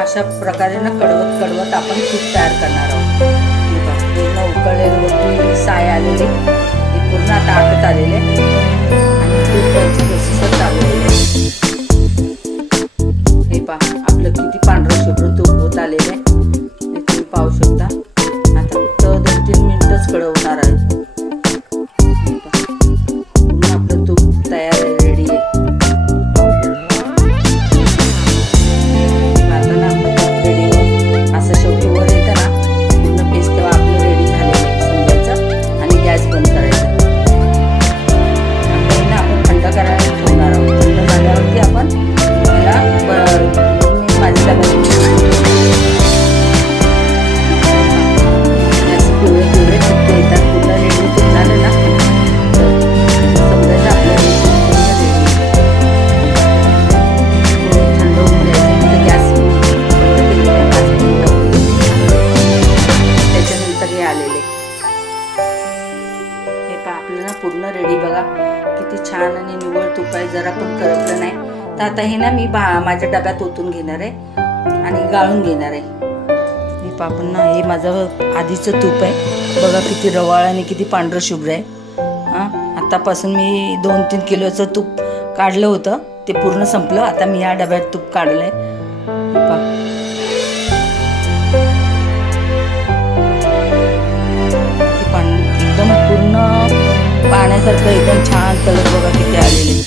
अशा प्रकारे ना कडवत कडवत आपण तूप तयार करणार आहोत। पूर्ण उकळलेली साय आलेली पूर्ण आता आटत आलेले आणि तूप त्याची प्रोसेस चालू आहे। हे पहा आपलं किती पांढरं शुभ्र तूप होत आलेलं आहे, तुम्ही पाहू शकता। आता फक्त 2-3 मिनिटच कडवणार आहे। पूर्ण आपलं तूप तयार आहे, रेडी आहे। आता ना आपलं तूप रेडी असं शेवटी वर येतं ना पूर्ण पेस्ट, तेव्हा आपलं रेडी झालेलं आहे समजायचं आणि गॅस बंद करायचा। आता ना आपण थंड करायला ठेवणार आहोत। थंड झाल्यावरती आपण याला माझ्या डब्यात पिवळे फुटके येतात। पूर्ण रेडी तूप झालं ना समजायचं आपल्या थंड होऊन द्यायचं। गॅस बंद केलेला 5 मिनिटं, त्याच्यानंतर हे आलेले हे पहा आपल्याला पूर्ण रेडी। बघा किती छान आणि निव्वळ तूप आहे, जरा पण करपलं नाही। तर आता हे ना मी माझ्या डब्यात ओतून घेणार आहे आणि गाळून घेणार आहे। हे पहा आपण ना, हे माझं आधीचं तूप आहे। बघा किती रवाळ आणि किती पांढरं शुभ्र आहे। आतापासून मी 2-3 किलोचं तूप काढलं होतं, ते पूर्ण संपलं। आता मी या डब्यात तूप काढलंय। एकदम पूर्ण पाण्यासारखं एकदम छान कलर बघा किती आलेले।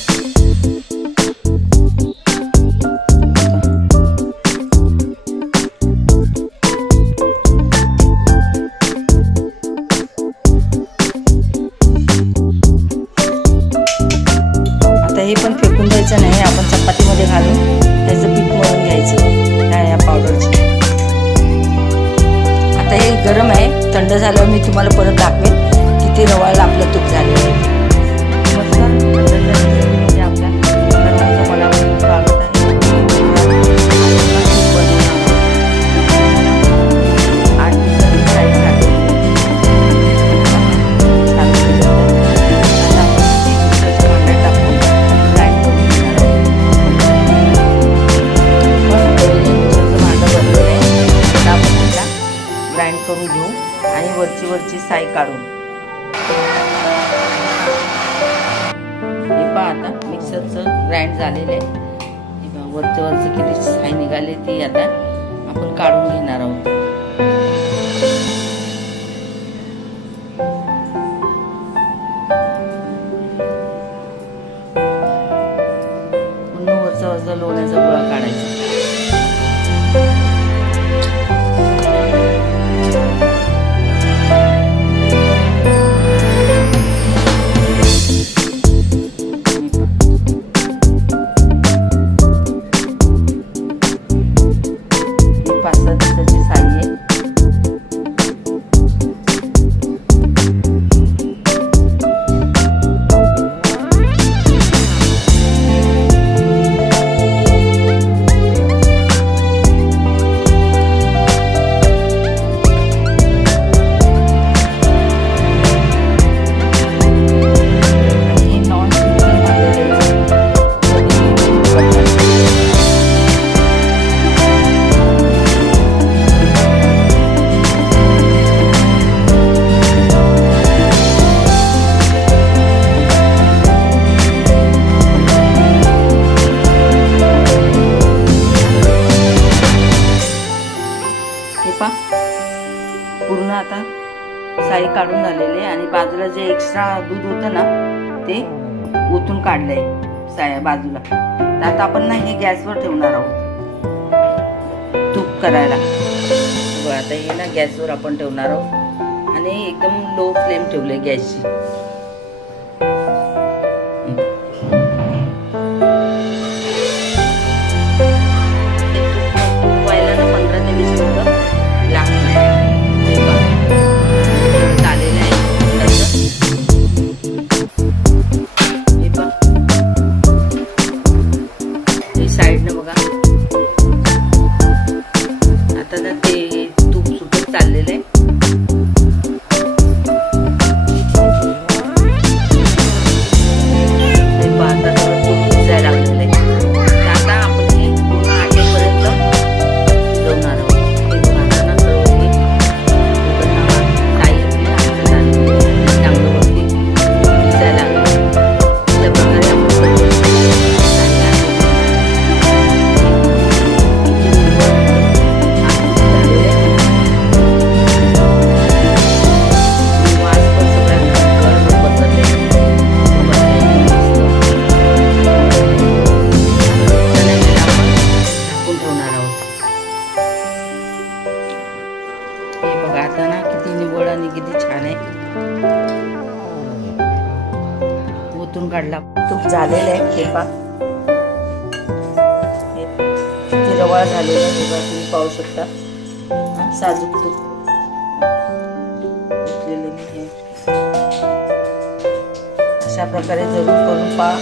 हे पण फेकून द्यायचं नाही, आपण चपातीमध्ये घालून त्याचं पीठ मळून घ्यायचं या पावडरची। आता हे गरम आहे, थंड झाल्यावर मी तुम्हाला परत दाखवेन किती रवाळ आपलं तूप झालेलं आहे। ग्राइंड करून घेऊ आणि वरची साय काढून हे पहा आता मिक्सरचं ग्राइंड झालेलं आहे। वरचं किती साय निघाले ती आता आपण काढून घेणार आहोत। पूर्ण वरचं लोण्याचा गोळा काढायचा। पूर्ण आता साई काढून झालेले आणि बाजूला जे एक्स्ट्रा दूध होतं ना ते ओतून काढलंय साया बाजूला। तर आता आपण ना हे गॅसवर ठेवणार आहोत तूप करायला। आता हे ना गॅसवर आपण ठेवणार आहोत आणि एकदम लो फ्लेम ठेवले गॅसची। तूप सुटत चाललेलं आहे। रवाळ झालेलं हे बघा तुम्ही पाहू शकता. साजूक तूप घेतलेले मी हे. अशा प्रकारे जरूर करून पहा.